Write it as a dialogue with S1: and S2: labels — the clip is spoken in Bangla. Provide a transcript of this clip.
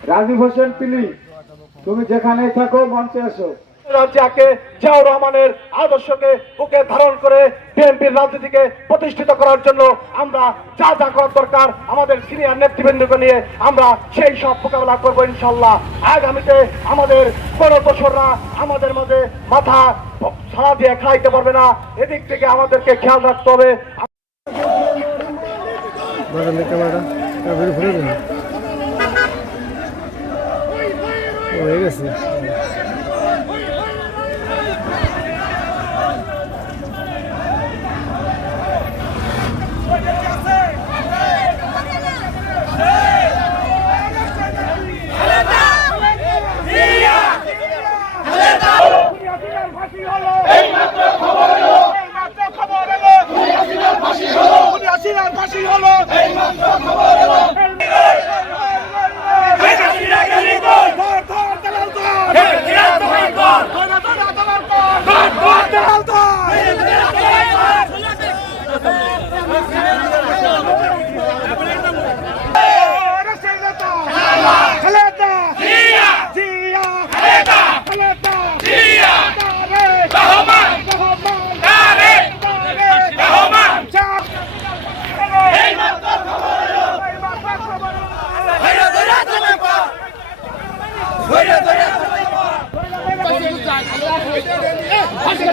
S1: রাজীব হোসেন পিলি তুমি যেখানে থাকো মঞ্চে এসো।
S2: যাকে জিয়াউর রহমানের আদর্শকে বুকে ধারণ করে বিএনপির রাজনীতিকে প্রতিষ্ঠিত করার জন্য আমরা যা যা করার দরকার আমাদের সিনিয়র নেতৃবৃন্দকে নিয়ে আমরা সেই সব মোকাবেলা করব ইনশাল্লাহ আগামীতে আমাদের বড় দোসররা আমাদের মাঝে মাথা ছাড়া দিয়ে খাইতে পারবে না। এদিক থেকে আমাদেরকে খেয়াল রাখতে হবে।
S3: গেছে। ফাঁসি হলো এই মাত্র ফাঁসি